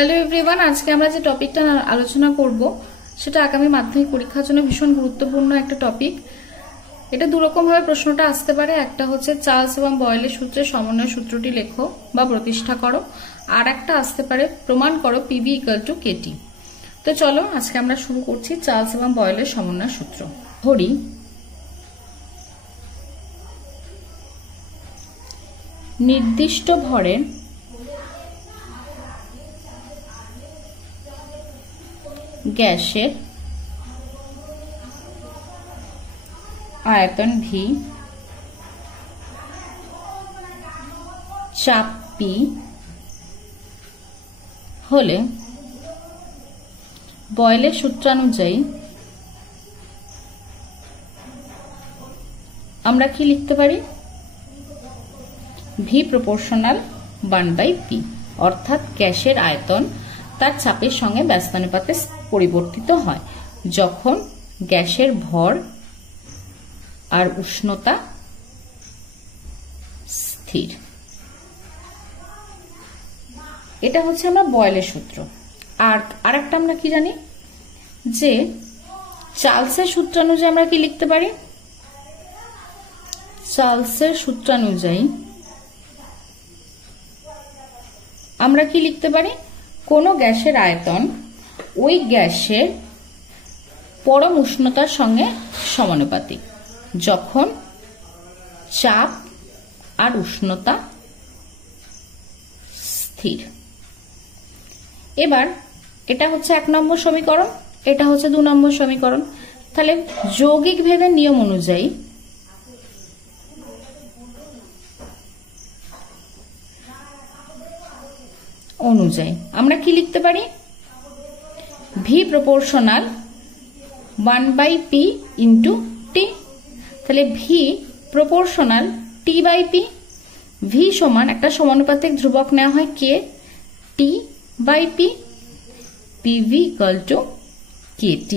Hello everyone, আজকে আমরা যে টপিকটা আলোচনা করব সেটা আগামী মাধ্যমিক পরীক্ষার জন্য ভীষণ গুরুত্বপূর্ণ একটা টপিক। এটা দুরকম ভাবে প্রশ্নটা আসতে পারে। একটা হচ্ছে চার্লস এবং বয়েলের সূত্রের সমন্বয় সূত্রটি লেখো বা প্রতিষ্ঠা করো, আর একটা আসতে পারে প্রমাণ করো পিভি ইকুয়াল টু কেটি। তো চলো আজকে আমরা শুরু করছি চার্লস এবং বয়েলের সমন্বয় সূত্র। ধরি নির্দিষ্ট ভরের গ্যাসের আয়তন ভি, চাপ পি হলে বয়েলের সূত্রানুযায়ী আমরা কি লিখতে পারি? ভি প্রপোর্শনাল 1/p, অর্থাৎ গ্যাসের আয়তন তার চাপের সঙ্গে ব্যস্তানুপাতে পরিবর্তিত হয় যখন গ্যাসের ভর আর উষ্ণতা স্থির। এটা হচ্ছে আমরা বয়েলের সূত্র। আর আরেকটা আমরা কি জানি যে চার্লসের সূত্রানুযায়ী আমরা কি লিখতে পারি? চার্লসের সূত্রানুযায়ী আমরা কি লিখতে পারি? কোনো গ্যাসের আয়তন ওই গ্যাসের পরম উষ্ণতার সঙ্গে সমানুপাতিক যখন চাপ আর উষ্ণতা স্থির। এবার এটা হচ্ছে 1 নম্বর সমীকরণ, এটা হচ্ছে 2 নম্বর সমীকরণ। তাহলে যৌগিক ভেদের নিয়ম অনুযায়ী আমরা কি লিখতে পারি? V proportional 1/p into T. তাহলে ভি প্রপোর্শনাল t/p। ভি সমান একটা সমানুপাতিক ধ্রুবক নেওয়া হয় কে, t/p, pv equal to kt।